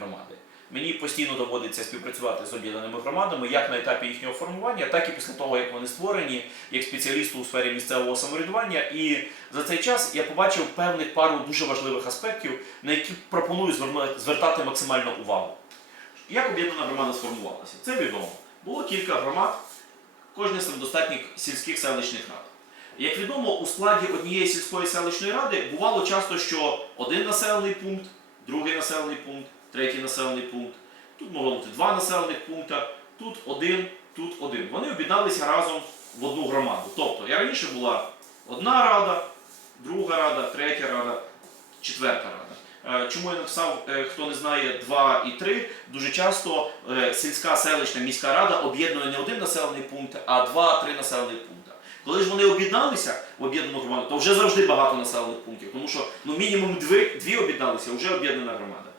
громади. Мені постійно доводиться співпрацювати з об'єднаними громадами як на етапі їхнього формування, так і після того, як вони створені, як спеціалісту у сфері місцевого самоврядування. І за цей час я побачив певних пару дуже важливих аспектів, на які пропоную звертати максимальну увагу. Як об'єднана громада сформувалася? Це відомо. Було кілька громад, кожен самодостатніх сільських селищних рад. Як відомо, у складі однієї сільської селищної ради бувало часто, що один населений пункт, другий населений пункт, третій населений пункт, тут могло бути два населених пункта, тут один, тут один. Вони об'єдналися разом в одну громаду. Тобто, я раніше була одна рада, друга рада, третя рада, четверта рада. Е, Чому я написав, е, хто не знає, 2 і 3, дуже часто е, сільська селищна міська рада об'єднує не один населений пункт, а два-три населених пункти. Коли ж вони об'єдналися в об'єднану громаду, то вже завжди багато населених пунктів, тому що ну, мінімум дві, дві об'єдналися, вже об'єднана громада.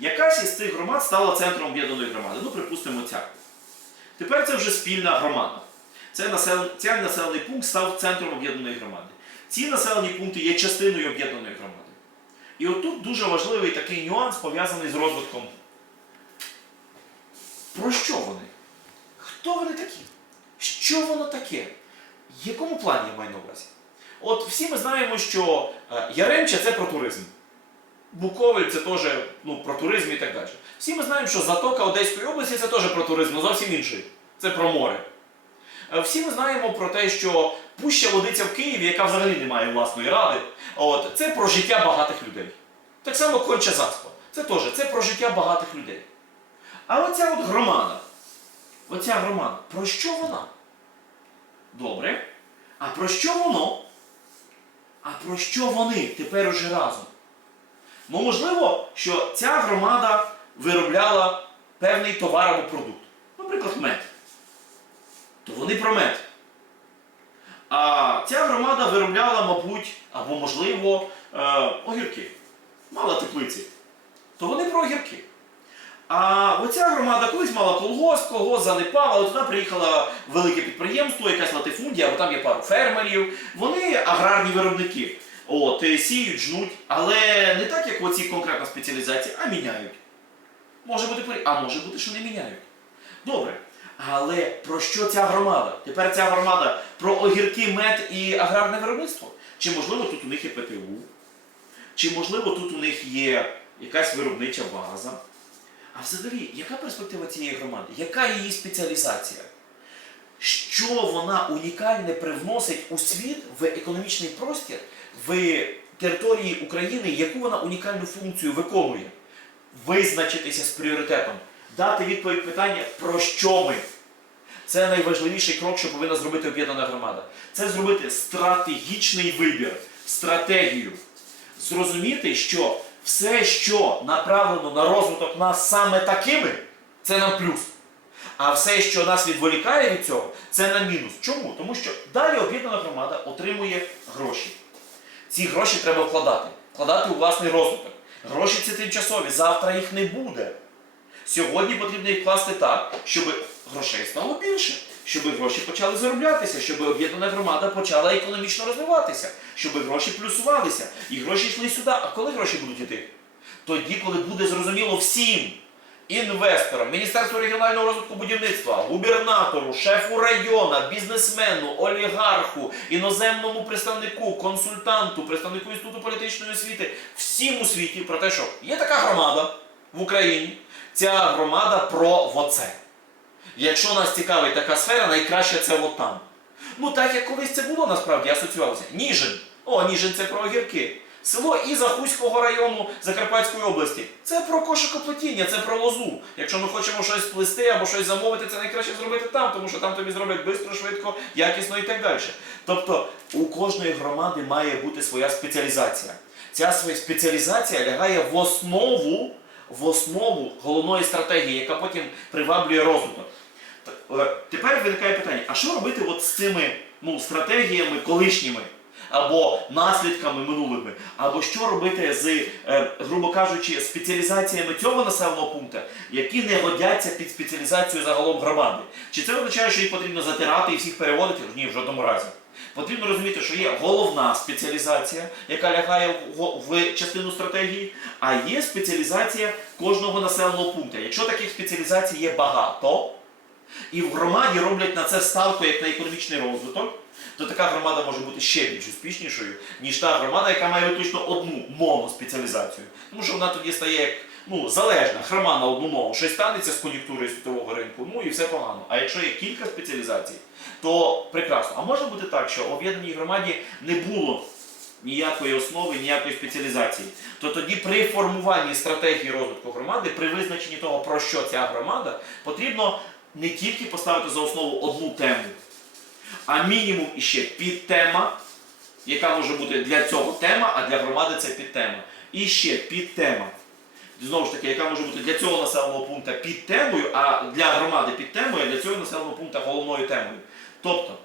Якась із цих громад стала центром об'єднаної громади. Ну, припустимо, ця. Тепер це вже спільна громада. Це насел... Цей населений пункт став центром об'єднаної громади. Ці населені пункти є частиною об'єднаної громади. І отут дуже важливий такий нюанс пов'язаний з розвитком. Про що вони? Хто вони такі? Що воно таке? В якому плані я маю на увазі? От всі ми знаємо, що е, Яремча це про туризм. Буковель це теж ну, про туризм і так далі. Всі ми знаємо, що Затока Одеської області це теж про туризм, але зовсім інший. Це про море. Е, Всі ми знаємо про те, що Пуща Водиця в Києві, яка взагалі не має власної ради, от, це про життя багатих людей. Так само Конча Заспа. Це теж це про життя багатих людей. А оця от громада, оця громада, про що вона? Добре. А про що воно? А про що вони тепер уже разом? Ну, можливо, що ця громада виробляла певний товар або продукт. Наприклад, мед. То вони про мед. А ця громада виробляла, мабуть, або, можливо, е, огірки. Мала теплиці. То вони про огірки. А оця громада колись мала колгосп, колгосп занепав, але туди приїхало велике підприємство, якась латифундія, або там є пару фермерів. Вони аграрні виробники. От, е, сіють, жнуть, але не так, як оці конкретна спеціалізація, а міняють. Може бути а може бути, що не міняють. Добре. Але про що ця громада? Тепер ця громада про огірки, мед і аграрне виробництво? Чи можливо тут у них є ПТУ? Чи можливо тут у них є якась виробнича база? А взагалі, яка перспектива цієї громади? Яка її спеціалізація? Що вона унікальне привносить у світ в економічний простір, в території України, яку вона унікальну функцію виконує? Визначитися з пріоритетом, дати відповідь питання, про що ми? Це найважливіший крок, що повинна зробити об'єднана громада. Це зробити стратегічний вибір, стратегію. Зрозуміти, що все, що направлено на розвиток нас саме такими, це нам плюс. А все, що нас відволікає від цього, це на мінус. Чому? Тому що далі об'єднана громада отримує гроші. Ці гроші треба вкладати, вкладати у власний розвиток. Гроші це тимчасові, завтра їх не буде. Сьогодні потрібно їх класти так, щоб грошей стало більше, щоб гроші почали зароблятися, щоб об'єднана громада почала економічно розвиватися, щоб гроші плюсувалися і гроші йшли сюди. А коли гроші будуть йти? Тоді, коли буде зрозуміло всім інвесторам, Міністерству регіонального розвитку будівництва, губернатору, шефу району, бізнесмену, олігарху, іноземному представнику, консультанту, представнику інституту політичної освіти, всім у світі про те, що є така громада в Україні. Ця громада про оце. Якщо нас цікавить така сфера, найкраще це от там. Ну так як колись це було насправді асоціювалося. Ніжин. О, Ніжин це про огірки. Село Іза Хуського району Закарпатської області. Це про кошикоплетіння, це про лозу. Якщо ми хочемо щось плести або щось замовити, це найкраще зробити там, тому що там тобі зроблять швидко, швидко, якісно і так далі. Тобто у кожної громади має бути своя спеціалізація. Ця спеціалізація лягає в основу, в основу головної стратегії, яка потім приваблює розвиток. Е, Тепер виникає питання: а що робити от з цими ну, стратегіями колишніми? Або наслідками минулими, або що робити з, е, грубо кажучи, спеціалізаціями цього населеного пункту, які не годяться під спеціалізацію загалом громади. Чи це означає, що їх потрібно затирати і всіх переводити? Ні, в жодному разі. Потрібно розуміти, що є головна спеціалізація, яка лягає в частину стратегії, а є спеціалізація кожного населеного пункту. Якщо таких спеціалізацій є багато, і в громаді роблять на це ставку як на економічний розвиток, то така громада може бути ще більш успішнішою, ніж та громада, яка має виключно одну мовну спеціалізацію. Тому що вона тоді стає як ну, залежна, хрома на одну мову. Щось станеться з кон'юнктурою світового ринку, ну і все погано. А якщо є кілька спеціалізацій, то прекрасно. А може бути так, що в об'єднаній громаді не було ніякої основи, ніякої спеціалізації. То тоді при формуванні стратегії розвитку громади, при визначенні того, про що ця громада, потрібно не тільки поставити за основу одну тему, а мінімум іще підтема, яка може бути для цього тема, а для громади це підтема. І ще підтема. Знову ж таки, яка може бути для цього населеного пункту під темою, а для громади під темою, а для цього населеного пункту головною темою. Тобто,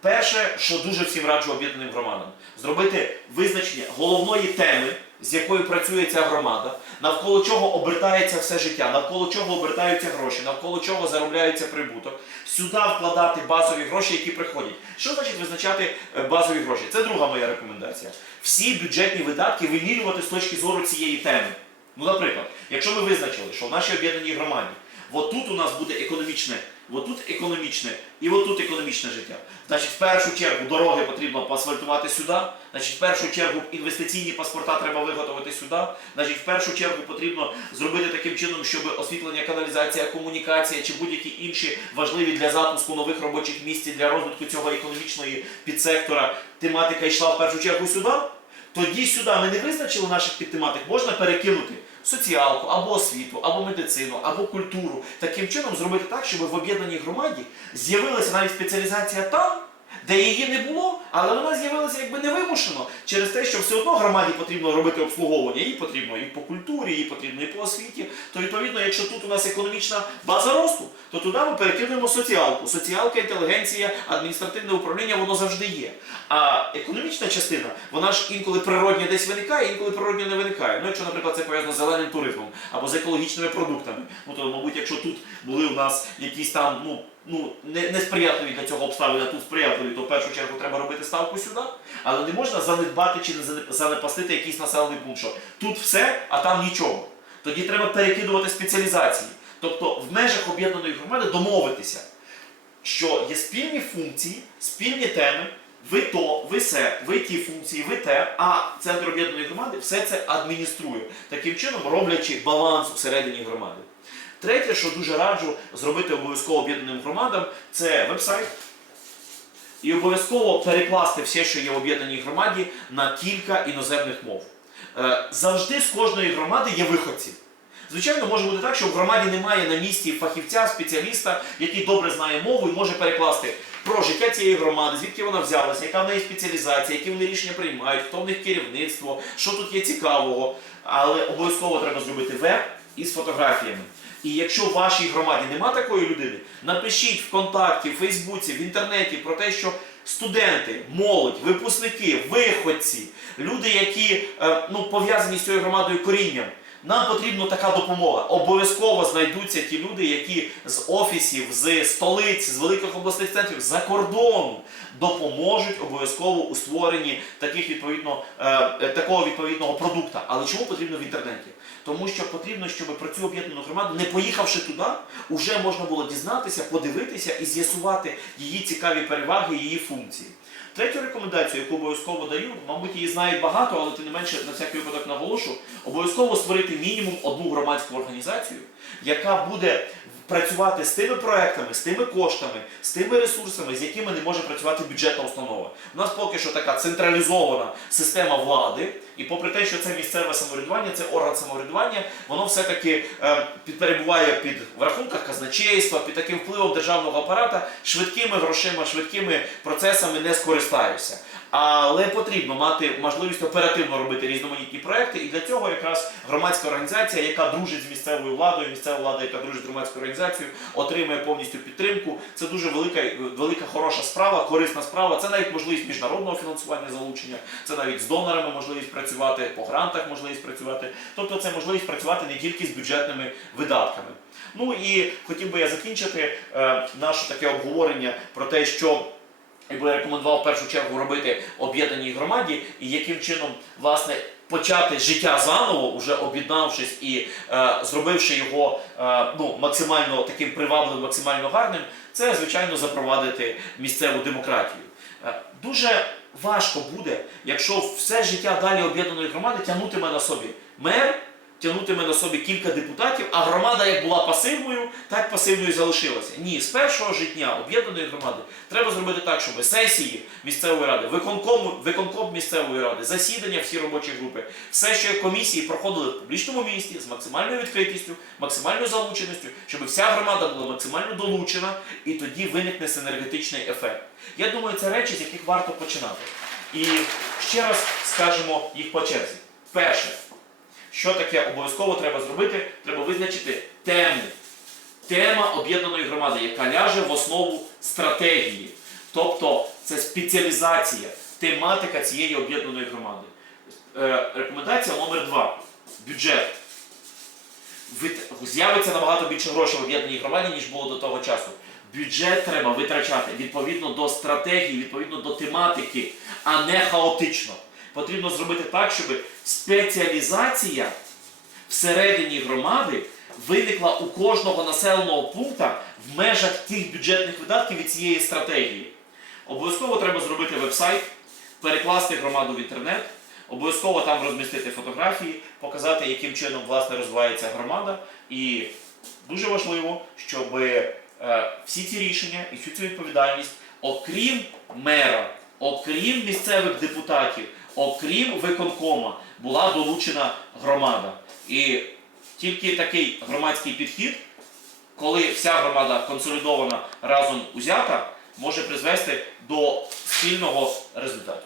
перше, що дуже всім раджу об'єднаним громадам, зробити визначення головної теми, з якою працює ця громада, навколо чого обертається все життя, навколо чого обертаються гроші, навколо чого заробляється прибуток, сюди вкладати базові гроші, які приходять. Що значить визначати е, базові гроші? Це друга моя рекомендація. Всі бюджетні видатки вимірювати з точки зору цієї теми. Ну, наприклад, якщо ми визначили, що в нашій об'єднаній громаді, от тут у нас буде економічне, от тут економічне і от тут економічне життя. Значить, в першу чергу дороги потрібно поасфальтувати сюди, значить, в першу чергу інвестиційні паспорта треба виготовити сюди, значить, в першу чергу потрібно зробити таким чином, щоб освітлення, каналізація, комунікація чи будь-які інші важливі для запуску нових робочих місць для розвитку цього економічної підсектора. Тематика йшла в першу чергу сюди. Тоді сюди ми не визначили наших підтематик, можна перекинути соціалку, або освіту, або медицину, або культуру. Таким чином зробити так, щоб в об'єднаній громаді з'явилася навіть спеціалізація там, де її не було, але вона з'явилася якби невимушено через те, що все одно громаді потрібно робити обслуговування. Їй потрібно і по культурі, їй потрібно і по освіті. То відповідно, якщо тут у нас економічна база росту, то туди ми перекинуємо соціалку. Соціалка, інтелігенція, адміністративне управління воно завжди є. А економічна частина, вона ж інколи природньо десь виникає, інколи природньо не виникає. Ну, якщо, наприклад, це пов'язано з зеленим туризмом або з екологічними продуктами, ну то, мабуть, якщо тут були у нас якісь там, ну. Ну, не, не сприятливі для цього обставини, а тут сприятливі, то в першу чергу треба робити ставку сюди, але не можна занедбати чи не занепастити якийсь населений пункт, що тут все, а там нічого. Тоді треба перекидувати спеціалізації. Тобто в межах об'єднаної громади домовитися, що є спільні функції, спільні теми, ви то, ви се, ви ті функції, ви те, а центр об'єднаної громади все це адмініструє, таким чином роблячи баланс всередині громади. Третє, що дуже раджу зробити обов'язково об'єднаним громадам, це веб-сайт. І обов'язково перекласти все, що є в об'єднаній громаді, на кілька іноземних мов. Е, Завжди з кожної громади є виходці. Звичайно, може бути так, що в громаді немає на місці фахівця, спеціаліста, який добре знає мову і може перекласти про життя цієї громади, звідки вона взялася, яка в неї спеціалізація, які вони рішення приймають, хто в них керівництво, що тут є цікавого. Але обов'язково треба зробити веб із фотографіями. І якщо в вашій громаді нема такої людини, напишіть ВКонтакті, в Фейсбуці, в інтернеті про те, що студенти, молодь, випускники, виходці, люди, які е, ну, пов'язані з цією громадою корінням, нам потрібна така допомога. Обов'язково знайдуться ті люди, які з офісів, з столиць, з великих обласних центрів за кордону допоможуть обов'язково у створенні таких відповідно е, е, такого відповідного продукту. Але чому потрібно в інтернеті? Тому що потрібно, щоб про цю об'єднану громаду, не поїхавши туди, вже можна було дізнатися, подивитися і з'ясувати її цікаві переваги, її функції. Третю рекомендацію, яку обов'язково даю, мабуть, її знають багато, але тим не менше на всякий випадок наголошу, обов'язково створити мінімум одну громадську організацію, яка буде працювати з тими проектами, з тими коштами, з тими ресурсами, з якими не може працювати бюджетна установа. У нас поки що така централізована система влади, і попри те, що це місцеве самоврядування, це орган самоврядування, воно все-таки е, перебуває під в рахунках казначейства, під таким впливом державного апарата, швидкими грошима, швидкими процесами не скористаюся. Але потрібно мати можливість оперативно робити різноманітні проекти, і для цього якраз громадська організація, яка дружить з місцевою владою, місцева влада, яка дружить з громадською організацією, отримує повністю підтримку. Це дуже велика, велика хороша справа, корисна справа. Це навіть можливість міжнародного фінансування залучення, це навіть з донорами можливість працювати, по грантах можливість працювати. Тобто це можливість працювати не тільки з бюджетними видатками. Ну і хотів би я закінчити е, наше таке обговорення про те, що я би рекомендував в першу чергу робити об'єднаній громаді, і яким чином власне почати життя заново, уже об'єднавшись і е, зробивши його е, ну, максимально таким привабливим, максимально гарним, це звичайно запровадити місцеву демократію. Е, дуже важко буде, якщо все життя далі об'єднаної громади тягнутиме на собі мер, тягнутиме на собі кілька депутатів, а громада як була пасивною, так пасивною і залишилася. Ні, з першого життя об'єднаної громади треба зробити так, щоб сесії місцевої ради, виконком, виконком місцевої ради, засідання, всі робочі групи, все, що комісії, проходили в публічному місті з максимальною відкритістю, максимальною залученістю, щоб вся громада була максимально долучена, і тоді виникне синергетичний ефект. Я думаю, це речі, з яких варто починати. І ще раз скажемо їх по черзі. Перше, що таке обов'язково треба зробити? Треба визначити тему. Тема об'єднаної громади, яка ляже в основу стратегії. Тобто це спеціалізація, тематика цієї об'єднаної громади. Е, рекомендація номер два. Бюджет. З'явиться набагато більше грошей в об'єднаній громаді, ніж було до того часу. Бюджет треба витрачати відповідно до стратегії, відповідно до тематики, а не хаотично. Потрібно зробити так, щоб спеціалізація всередині громади виникла у кожного населеного пункта в межах тих бюджетних видатків від цієї стратегії. Обов'язково треба зробити веб-сайт, перекласти громаду в інтернет, обов'язково там розмістити фотографії, показати, яким чином власне розвивається громада. І дуже важливо, щоб е, всі ці рішення і всю цю відповідальність, окрім мера, окрім місцевих депутатів, окрім виконкома, була долучена громада. І тільки такий громадський підхід, коли вся громада консолідована разом узята, може призвести до спільного результату.